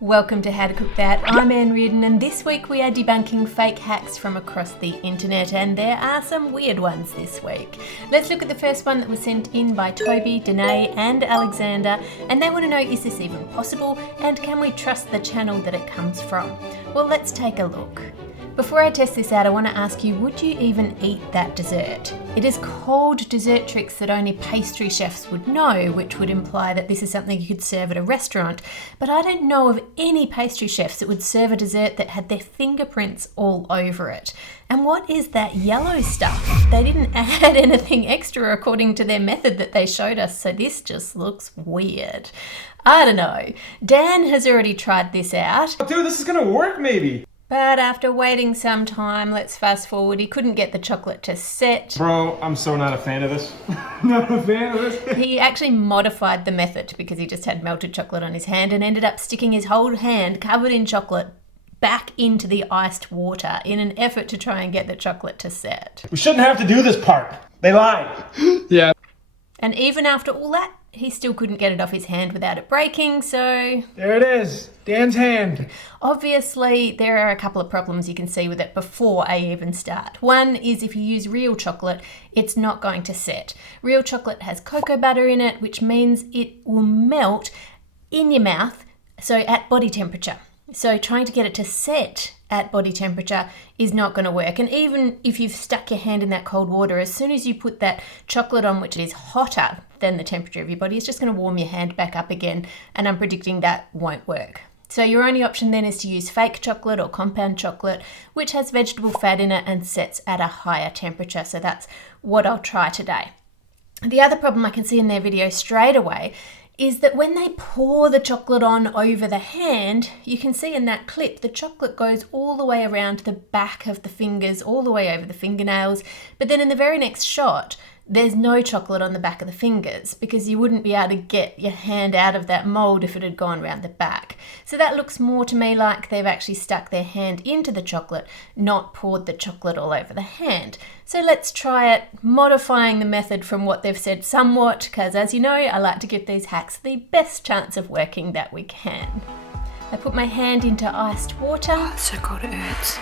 Welcome to How to Cook That. I'm Reardon, and this week we are debunking fake hacks from across the internet, and there are some weird ones this week. Let's look at the first one that was sent in by Toby, Danae and Alexander, and they want to know, is this even possible, and can we trust the channel that it comes from? Well, let's take a look. Before I test this out, I want to ask you, would you even eat that dessert? It is called dessert tricks that only pastry chefs would know, which would imply that this is something you could serve at a restaurant. But I don't know of any pastry chefs that would serve a dessert that had their fingerprints all over it. And what is that yellow stuff? They didn't add anything extra according to their method that they showed us, so this just looks weird. I don't know. Dan has already tried this out. Dude, this is gonna work maybe. But after waiting some time, let's fast forward, he couldn't get the chocolate to set. Bro, I'm so not a fan of this. Not a fan of this. He actually modified the method because he just had melted chocolate on his hand and ended up sticking his whole hand covered in chocolate back into the iced water in an effort to try and get the chocolate to set. We shouldn't have to do this part. They lied. Yeah. And even after all that, he still couldn't get it off his hand without it breaking, so... There it is, Dan's hand. Obviously, there are a couple of problems you can see with it before I even start. One is if you use real chocolate, it's not going to set. Real chocolate has cocoa butter in it, which means it will melt in your mouth, so at body temperature. So trying to get it to set at body temperature is not going to work. And even if you've stuck your hand in that cold water, as soon as you put that chocolate on, which is hotter than the temperature of your body, it's just going to warm your hand back up again. And I'm predicting that won't work. So your only option then is to use fake chocolate or compound chocolate, which has vegetable fat in it and sets at a higher temperature. So that's what I'll try today. The other problem I can see in their video straight away is that when they pour the chocolate on over the hand, you can see in that clip, the chocolate goes all the way around the back of the fingers, all the way over the fingernails. But then in the very next shot, there's no chocolate on the back of the fingers because you wouldn't be able to get your hand out of that mold if it had gone around the back. So that looks more to me like they've actually stuck their hand into the chocolate, not poured the chocolate all over the hand. So let's try it, modifying the method from what they've said somewhat, because as you know, I like to give these hacks the best chance of working that we can. I put my hand into iced water. Oh, it's so cold it hurts.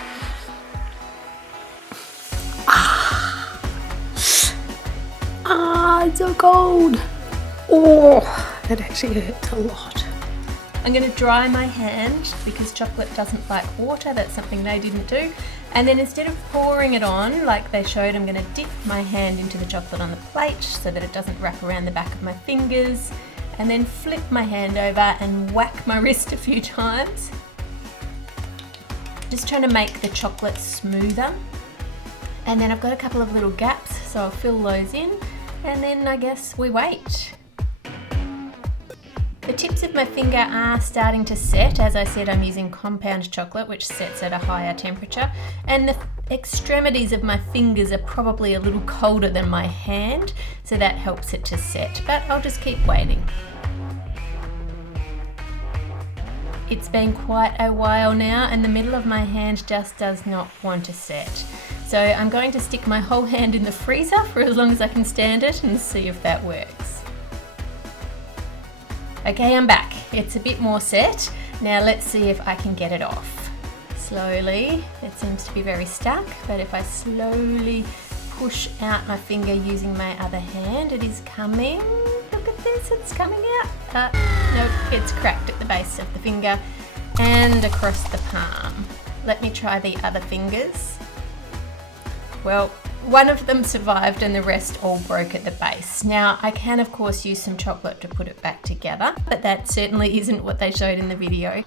It's so cold. Oh, that actually hurts a lot. I'm going to dry my hand because chocolate doesn't like water. That's something they didn't do. And then instead of pouring it on like they showed, I'm going to dip my hand into the chocolate on the plate so that it doesn't wrap around the back of my fingers, and then flip my hand over and whack my wrist a few times. Just trying to make the chocolate smoother. And then I've got a couple of little gaps, so I'll fill those in, and then I guess we wait. The tips of my finger are starting to set. As I said, I'm using compound chocolate, which sets at a higher temperature. And the extremities of my fingers are probably a little colder than my hand, so that helps it to set. But I'll just keep waiting. It's been quite a while now, and the middle of my hand just does not want to set. So I'm going to stick my whole hand in the freezer for as long as I can stand it and see if that works. Okay, I'm back. It's a bit more set. Now let's see if I can get it off. Slowly, it seems to be very stuck, but if I slowly push out my finger using my other hand, it is coming. Look at this, it's coming out. Nope, it's cracked at the base of the finger and across the palm. Let me try the other fingers. Well, one of them survived and the rest all broke at the base. Now, I can of course use some chocolate to put it back together, but that certainly isn't what they showed in the video.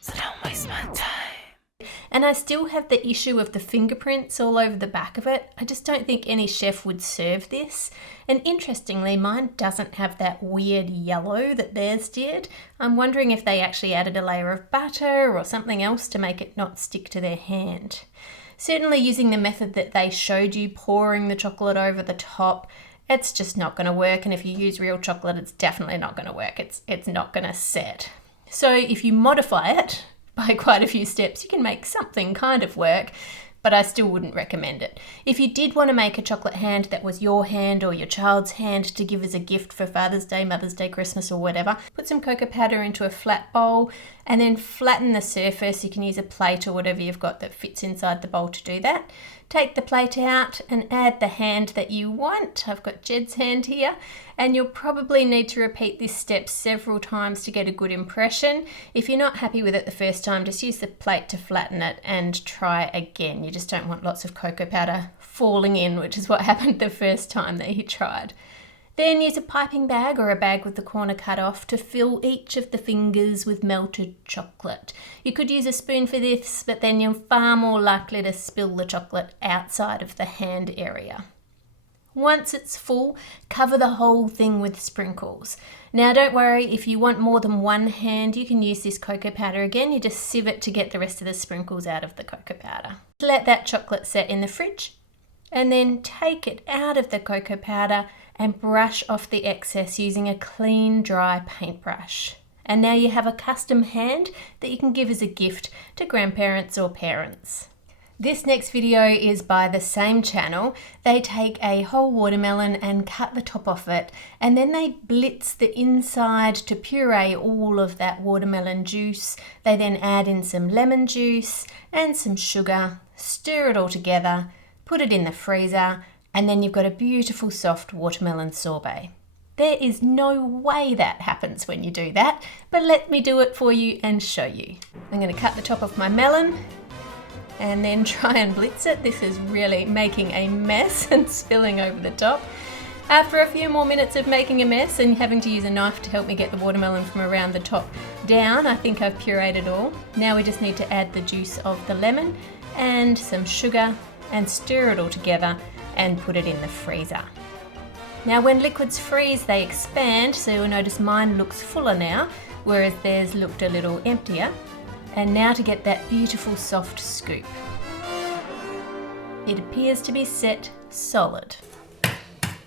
So don't waste my time. And I still have the issue of the fingerprints all over the back of it. I just don't think any chef would serve this. And interestingly, mine doesn't have that weird yellow that theirs did. I'm wondering if they actually added a layer of butter or something else to make it not stick to their hand. Certainly using the method that they showed you, pouring the chocolate over the top, it's just not going to work. And if you use real chocolate, it's definitely not going to work. It's not going to set. So if you modify it by quite a few steps, you can make something kind of work, but I still wouldn't recommend it. If you did want to make a chocolate hand that was your hand or your child's hand to give as a gift for Father's Day, Mother's Day, Christmas or whatever, put some cocoa powder into a flat bowl and then flatten the surface. You can use a plate or whatever you've got that fits inside the bowl to do that. Take the plate out and add the hand that you want. I've got Jed's hand here, and you'll probably need to repeat this step several times to get a good impression. If you're not happy with it the first time, just use the plate to flatten it and try again. You just don't want lots of cocoa powder falling in, which is what happened the first time that you tried. Then use a piping bag or a bag with the corner cut off to fill each of the fingers with melted chocolate. You could use a spoon for this, but then you're far more likely to spill the chocolate outside of the hand area. Once it's full, cover the whole thing with sprinkles. Now don't worry, if you want more than one hand, you can use this cocoa powder again. You just sieve it to get the rest of the sprinkles out of the cocoa powder. Let that chocolate set in the fridge, and then take it out of the cocoa powder and brush off the excess using a clean, dry paintbrush. And now you have a custom hand that you can give as a gift to grandparents or parents. This next video is by the same channel. They take a whole watermelon and cut the top off it, and then they blitz the inside to puree all of that watermelon juice. They then add in some lemon juice and some sugar, stir it all together, put it in the freezer, and then you've got a beautiful soft watermelon sorbet. There is no way that happens when you do that, but let me do it for you and show you. I'm going to cut the top off my melon and then try and blitz it. This is really making a mess and spilling over the top. After a few more minutes of making a mess and having to use a knife to help me get the watermelon from around the top down, I think I've pureed it all. Now we just need to add the juice of the lemon and some sugar and stir it all together and put it in the freezer. Now when liquids freeze, they expand, so you'll notice mine looks fuller now, whereas theirs looked a little emptier. And now to get that beautiful soft scoop. It appears to be set solid.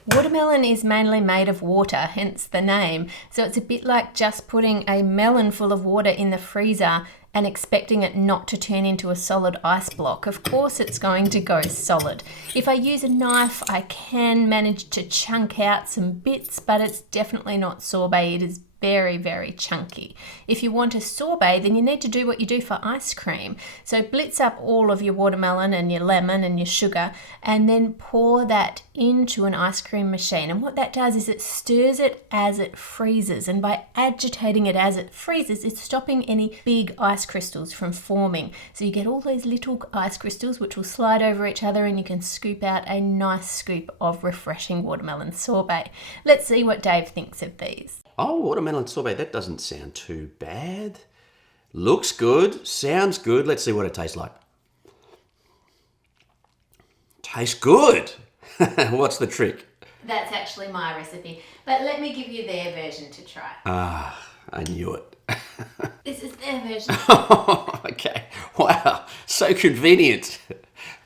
Watermelon is mainly made of water, hence the name, so it's a bit like just putting a melon full of water in the freezer and expecting it not to turn into a solid ice block. Of course it's going to go solid. If I use a knife, I can manage to chunk out some bits, but it's definitely not sorbet. It is very, very chunky. If you want a sorbet, then you need to do what you do for ice cream. So blitz up all of your watermelon and your lemon and your sugar, and then pour that into an ice cream machine. And what that does is it stirs it as it freezes. And by agitating it as it freezes, it's stopping any big ice crystals from forming. So you get all those little ice crystals which will slide over each other, and you can scoop out a nice scoop of refreshing watermelon sorbet. Let's see what Dave thinks of these. Oh, watermelon sorbet, that doesn't sound too bad. Looks good, sounds good. Let's see what it tastes like. Tastes good. What's the trick? That's actually my recipe, but let me give you their version to try. Ah, I knew it. This is their version. Okay, wow, so convenient.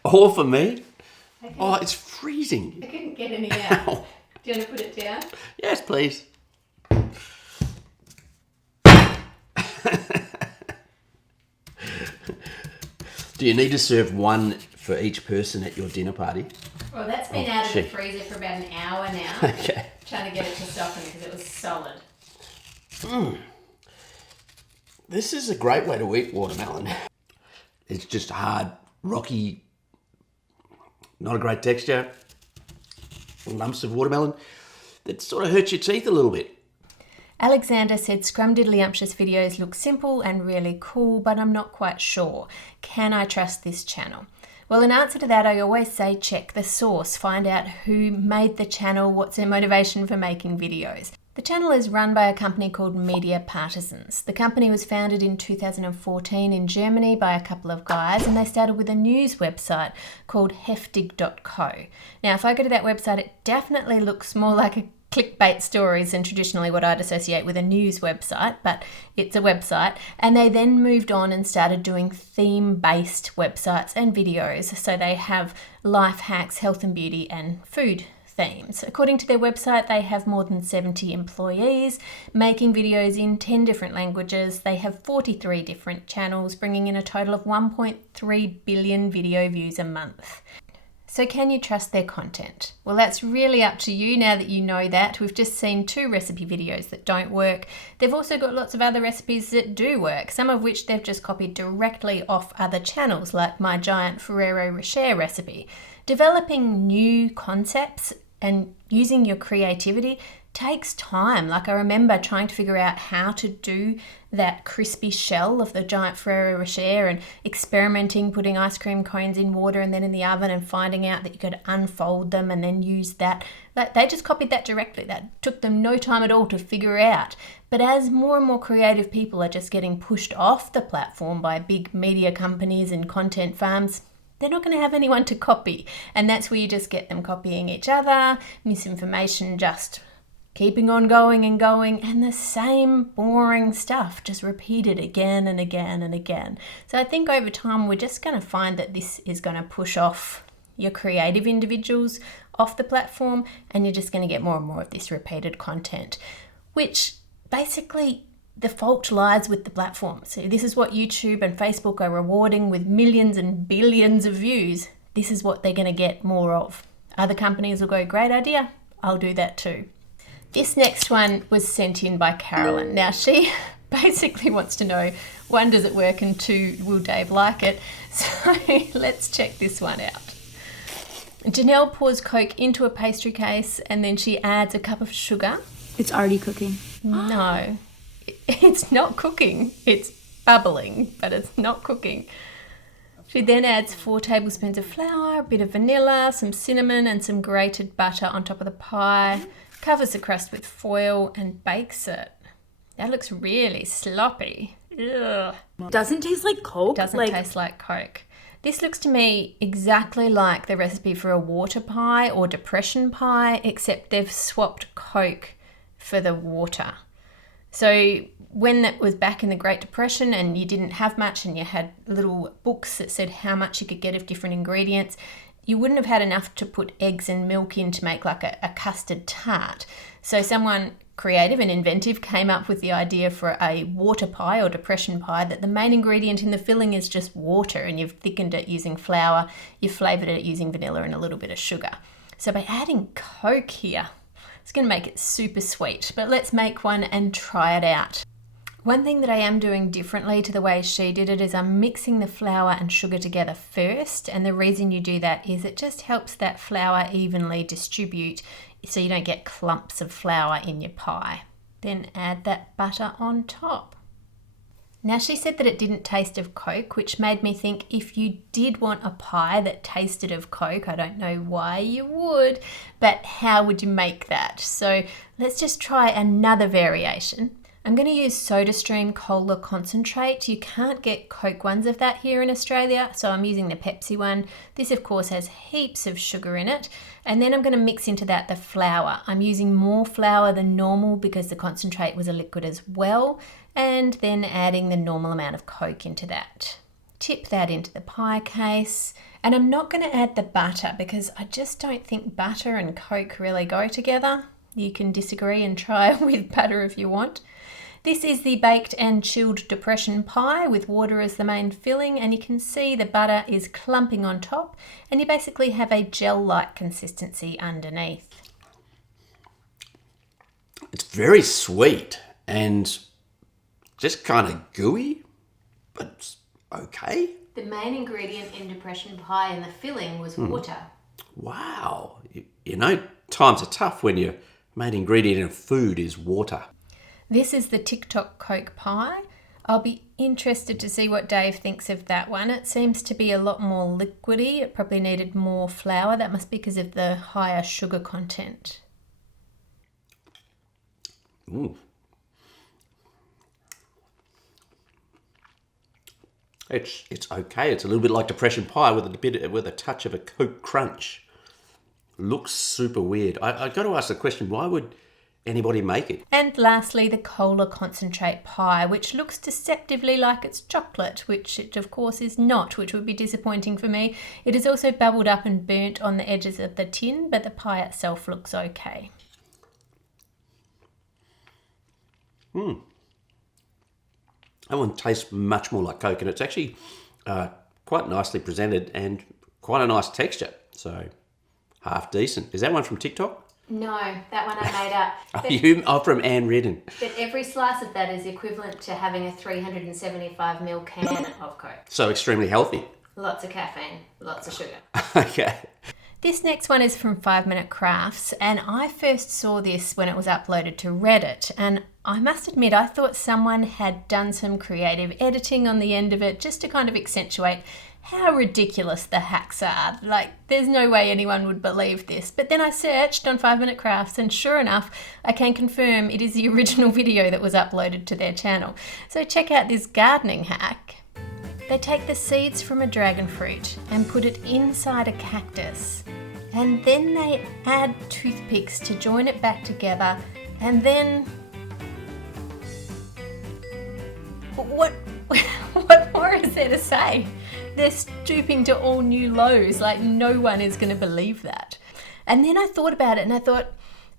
All for me? Okay. Oh, it's freezing. I couldn't get any out. Do you want to put it down? Yes, please. Do you need to serve one for each person at your dinner party? Well, that's been out of the freezer for about an hour now. Okay. Trying to get it to soften because it was solid. This is a great way to eat watermelon. It's just hard, rocky, not a great texture. Lumps of watermelon that sort of hurts your teeth a little bit. Alexander said Scrumdidlyumptious videos look simple and really cool, but I'm not quite sure. Can I trust this channel? Well, in answer to that, I always say check the source, find out who made the channel, what's their motivation for making videos. The channel is run by a company called Media Partisans. The company was founded in 2014 in Germany by a couple of guys, and they started with a news website called heftig.co. Now, if I go to that website, it definitely looks more like a clickbait stories than traditionally what I'd associate with a news website, but it's a website. And they then moved on and started doing theme-based websites and videos. So they have life hacks, health and beauty, and food themes. According to their website, they have more than 70 employees making videos in 10 different languages. They have 43 different channels, bringing in a total of 1.3 billion video views a month. So can you trust their content? Well, that's really up to you now that you know that. We've just seen 2 recipe videos that don't work. They've also got lots of other recipes that do work, some of which they've just copied directly off other channels, like my giant Ferrero Rocher recipe. Developing new concepts and using your creativity takes time. Like, I remember trying to figure out how to do that crispy shell of the giant Ferrero Rocher and experimenting, putting ice cream cones in water and then in the oven and finding out that you could unfold them and then use that. Like, they just copied that directly. That took them no time at all to figure out. But as more and more creative people are just getting pushed off the platform by big media companies and content farms, they're not going to have anyone to copy. And that's where you just get them copying each other, misinformation just keeping on going, and the same boring stuff just repeated again and again and again. So I think over time we're just going to find that this is going to push off your creative individuals off the platform, and you're just going to get more and more of this repeated content, which basically the fault lies with the platform. So this is what YouTube and Facebook are rewarding with millions and billions of views. This is what they're going to get more of. Other companies will go, great idea, I'll do that too. This next one was sent in by Carolyn. Now, she basically wants to know, 1, does it work, and 2, will Dave like it? So let's check this one out. Janelle pours Coke into a pastry case and then she adds a cup of sugar. It's already cooking. No, it's not cooking. It's bubbling, but it's not cooking. She then adds 4 tablespoons of flour, a bit of vanilla, some cinnamon and some grated butter on top of the pie. Covers the crust with foil and bakes it. That looks really sloppy. Ugh. Doesn't taste like Coke. Doesn't taste like Coke. This looks to me exactly like the recipe for a water pie or depression pie, except they've swapped Coke for the water. So when that was back in the Great Depression and you didn't have much and you had little books that said how much you could get of different ingredients, you wouldn't have had enough to put eggs and milk in to make like a custard tart. So someone creative and inventive came up with the idea for a water pie or depression pie that the main ingredient in the filling is just water, and you've thickened it using flour, you've flavoured it using vanilla and a little bit of sugar. So by adding Coke here, it's going to make it super sweet. But let's make one and try it out. One thing that I am doing differently to the way she did it is I'm mixing the flour and sugar together first, and the reason you do that is it just helps that flour evenly distribute so you don't get clumps of flour in your pie. Then add that butter on top. Now, she said that it didn't taste of Coke, which made me think if you did want a pie that tasted of Coke, I don't know why you would, but how would you make that? So let's just try another variation. I'm going to use SodaStream Cola Concentrate. You can't get Coke ones of that here in Australia, so I'm using the Pepsi one. This, of course, has heaps of sugar in it. And then I'm going to mix into that the flour. I'm using more flour than normal because the concentrate was a liquid as well. And then adding the normal amount of Coke into that. Tip that into the pie case. And I'm not going to add the butter because I just don't think butter and Coke really go together. You can disagree and try with butter if you want. This is the baked and chilled depression pie with water as the main filling, and you can see the butter is clumping on top, and you basically have a gel-like consistency underneath. It's very sweet and just kind of gooey, but it's okay. The main ingredient in depression pie and the filling was water. Wow. You know, times are tough when your main ingredient in food is water. This is the TikTok Coke pie. I'll be interested to see what Dave thinks of that one. It seems to be a lot more liquidy. It probably needed more flour. That must be because of the higher sugar content. Ooh. It's okay. It's a little bit like depression pie with a touch of a Coke crunch. Looks super weird. I got to ask the question, why would anybody make it? And lastly, the cola concentrate pie, which looks deceptively like it's chocolate, which it of course is not, which would be disappointing for me. It is also bubbled up and burnt on the edges of the tin, but the pie itself looks okay. That one tastes much more like Coke, and it's actually quite nicely presented and quite a nice texture. So, half decent. Is that one from TikTok? No, that one I made up. From Anne Reardon. But every slice of that is equivalent to having a 375ml can of Coke. So extremely healthy. Lots of caffeine, lots of sugar. Okay. This next one is from 5 Minute Crafts, and I first saw this when it was uploaded to Reddit, and I must admit I thought someone had done some creative editing on the end of it just to kind of accentuate how ridiculous the hacks are. Like, there's no way anyone would believe this. But then I searched on 5 Minute Crafts, and sure enough, I can confirm it is the original video that was uploaded to their channel. So check out this gardening hack. They take the seeds from a dragon fruit and put it inside a cactus. And then they add toothpicks to join it back together. And then... What more is there to say? They're stooping to all new lows, like no one is going to believe that. And then I thought about it and I thought,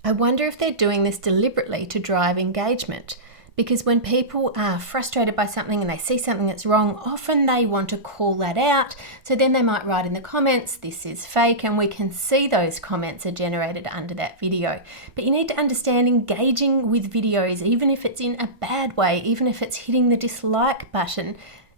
I wonder if they're doing this deliberately to drive engagement. Because when people are frustrated by something and they see something that's wrong, often they want to call that out. So then they might write in the comments, this is fake, and we can see those comments are generated under that video. But you need to understand engaging with videos, even if it's in a bad way, even if it's hitting the dislike button,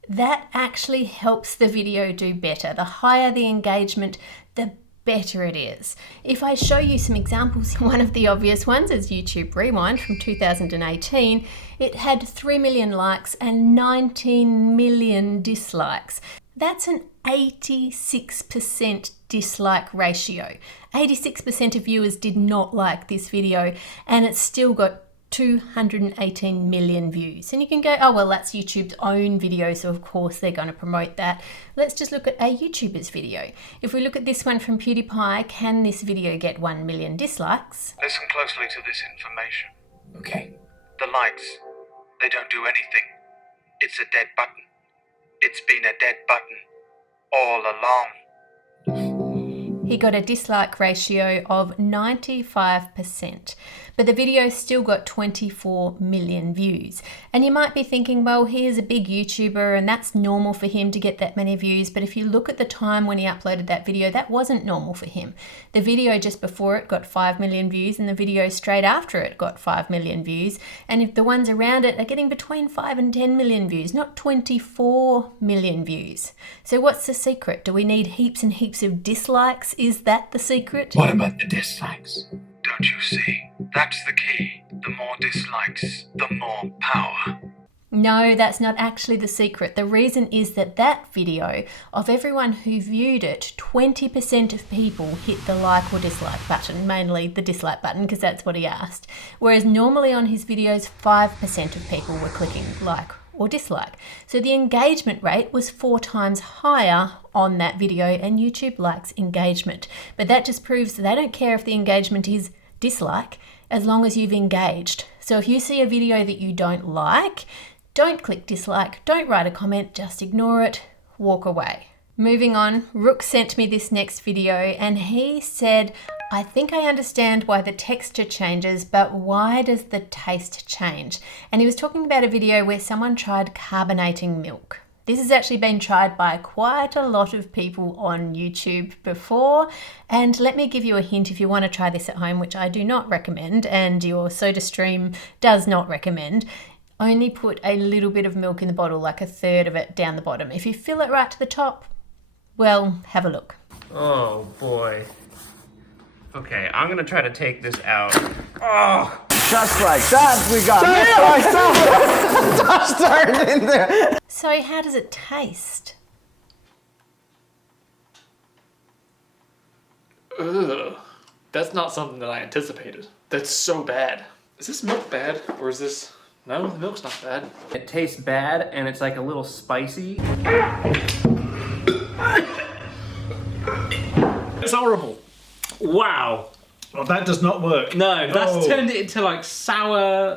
that actually helps the video do better. The higher the engagement, the better it is. If I show you some examples, one of the obvious ones is YouTube Rewind from 2018. It had 3 million likes and 19 million dislikes. That's an 86% dislike ratio. 86% of viewers did not like this video, and it's still got 218 million views. And you can go, oh well, that's YouTube's own video, so of course they're going to promote that. Let's just look at a YouTuber's video. If we look at this one from Pewdiepie, can this video get 1 million dislikes? Listen closely to this information. Okay. The lights, they don't do anything. It's a dead button. It's been a dead button all along. He got a dislike ratio of 95%, but the video still got 24 million views. And you might be thinking, well, he is a big YouTuber and that's normal for him to get that many views. But if you look at the time when he uploaded that video, that wasn't normal for him. The video just before it got 5 million views, and the video straight after it got 5 million views. And if the ones around it are getting between 5 and 10 million views, not 24 million views. So what's the secret? Do we need heaps and heaps of dislikes? Is that the secret? What about the dislikes? Don't you see? That's the key. The more dislikes, the more power. No, that's not actually the secret. The reason is that that video, of everyone who viewed it, 20% of people hit the like or dislike button, mainly the dislike button because that's what he asked. Whereas normally on his videos, 5% of people were clicking like or dislike. So the engagement rate was 4 times higher on that video, and YouTube likes engagement. But that just proves that they don't care if the engagement is dislike as long as you've engaged. So if you see a video that you don't like, don't click dislike, don't write a comment, just ignore it, walk away. Moving on, Rook sent me this next video and he said, I think I understand why the texture changes, but why does the taste change? And he was talking about a video where someone tried carbonating milk. This has actually been tried by quite a lot of people on YouTube before. And let me give you a hint if you want to try this at home, which I do not recommend, and your SodaStream does not recommend. Only put a little bit of milk in the bottle, like a third of it down the bottom. If you fill it right to the top, well, have a look. Oh boy. Okay, I'm gonna try to take this out. Oh! Just like that, we got dust turned in there. So how does it taste? Ugh. That's not something that I anticipated. That's so bad. Is this milk bad? Or is this... No, the milk's not bad. It tastes bad and it's like a little spicy. It's horrible. Wow. Well, that does not work. No, that's turned it into like sour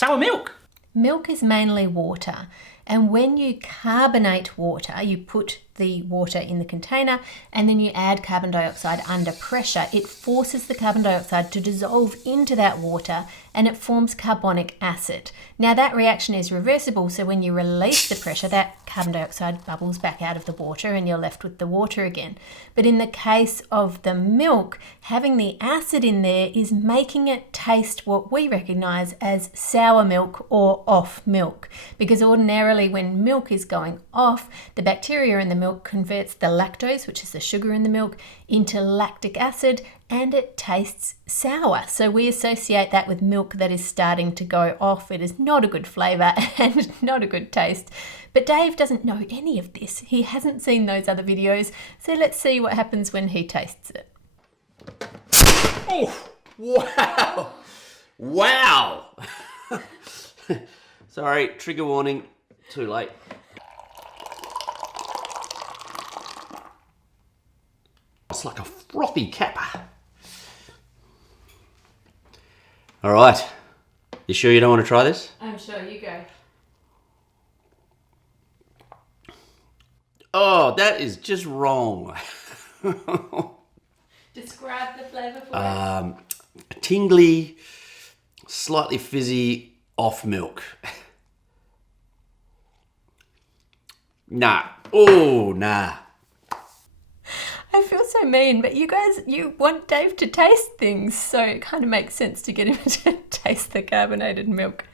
milk. Milk is mainly water, and when you carbonate water, you put the water in the container, and then you add carbon dioxide under pressure, it forces the carbon dioxide to dissolve into that water and it forms carbonic acid. Now that reaction is reversible, so when you release the pressure, that carbon dioxide bubbles back out of the water and you're left with the water again. But in the case of the milk, having the acid in there is making it taste what we recognize as sour milk or off milk, because ordinarily when milk is going off, the bacteria in the milk converts the lactose, which is the sugar in the milk, into lactic acid, and it tastes sour. So we associate that with milk that is starting to go off. It is not a good flavour and not a good taste. But Dave doesn't know any of this. He hasn't seen those other videos. So let's see what happens when he tastes it. Oh, wow. Wow. Sorry, trigger warning. Too late. It's like a frothy capper. All right. You sure you don't want to try this? I'm sure, you go. Oh, that is just wrong. Describe the flavour for us. Tingly, slightly fizzy, off milk. Nah. Oh, nah. I feel so mean, but you guys, you want Dave to taste things, so it kind of makes sense to get him to taste the carbonated milk.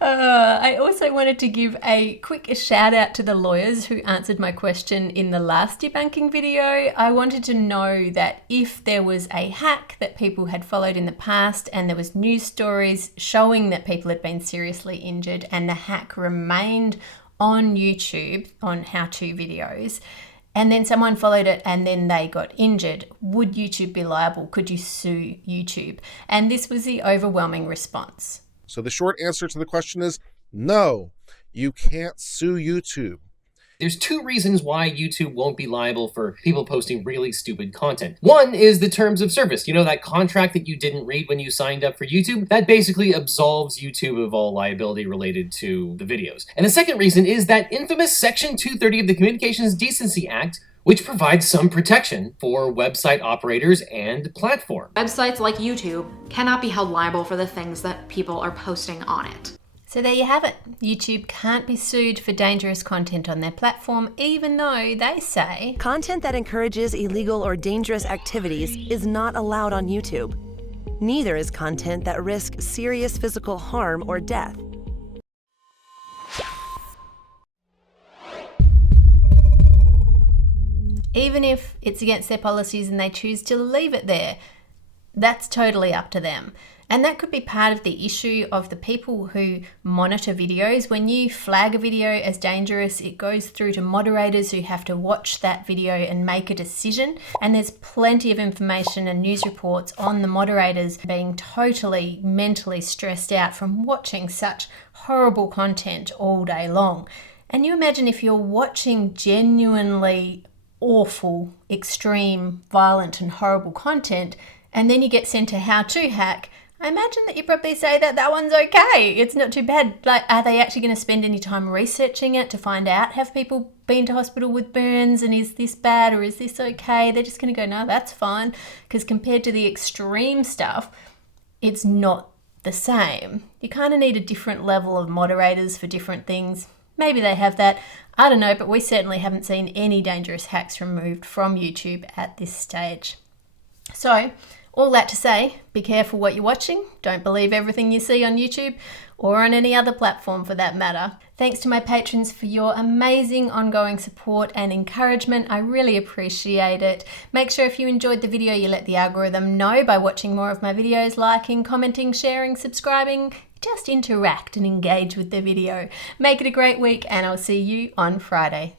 I also wanted to give a quick shout out to the lawyers who answered my question in the last debunking video. I wanted to know that if there was a hack that people had followed in the past and there was news stories showing that people had been seriously injured and the hack remained on YouTube on how-to videos, and then someone followed it and then they got injured, would YouTube be liable? Could you sue YouTube? And this was the overwhelming response. So the short answer to the question is no, you can't sue YouTube. There's two reasons why YouTube won't be liable for people posting really stupid content. One is the terms of service. You know, that contract that you didn't read when you signed up for YouTube? That basically absolves YouTube of all liability related to the videos. And the second reason is that infamous Section 230 of the Communications Decency Act, which provides some protection for website operators and platforms. Websites like YouTube cannot be held liable for the things that people are posting on it. So there you have it. YouTube can't be sued for dangerous content on their platform, even though they say content that encourages illegal or dangerous activities is not allowed on YouTube. Neither is content that risks serious physical harm or death. even if it's against their policies and they choose to leave it there, that's totally up to them. And that could be part of the issue of the people who monitor videos. When you flag a video as dangerous, it goes through to moderators who have to watch that video and make a decision. And there's plenty of information and news reports on the moderators being totally mentally stressed out from watching such horrible content all day long. And you imagine if you're watching genuinely awful, extreme, violent and horrible content, and then you get sent a how-to hack, I imagine that you probably say that that one's okay. It's not too bad. Like, are they actually going to spend any time researching it to find out, have people been to hospital with burns and is this bad or is this okay? They're just going to go, no, that's fine. Because compared to the extreme stuff, it's not the same. You kind of need a different level of moderators for different things. Maybe they have that. I don't know, but we certainly haven't seen any dangerous hacks removed from YouTube at this stage. So, all that to say, be careful what you're watching. Don't believe everything you see on YouTube or on any other platform for that matter. Thanks to my patrons for your amazing ongoing support and encouragement. I really appreciate it. Make sure if you enjoyed the video, you let the algorithm know by watching more of my videos, liking, commenting, sharing, subscribing. Just interact and engage with the video. Make it a great week and I'll see you on Friday.